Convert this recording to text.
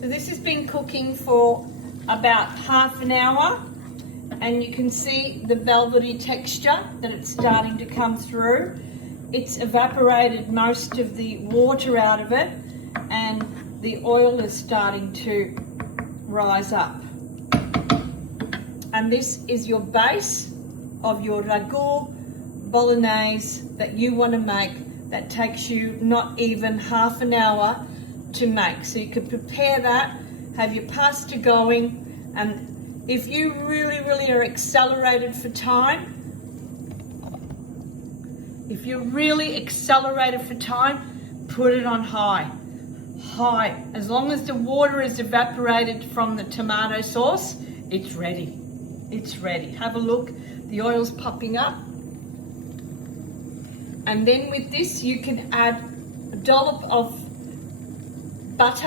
So this has been cooking for about half an hour, and you can see the velvety texture that it's starting to come through. It's evaporated most of the water out of it, and the oil is starting to rise up. And this is your base of your ragu bolognese that you want to make, that takes you not even half an hour to make. So you can prepare that, have your pasta going, and if you really are accelerated for time, put it on high. As long as the water is evaporated from the tomato sauce, it's ready. It's ready. Have a look. The oil's popping up. And then with this, you can add a dollop of butter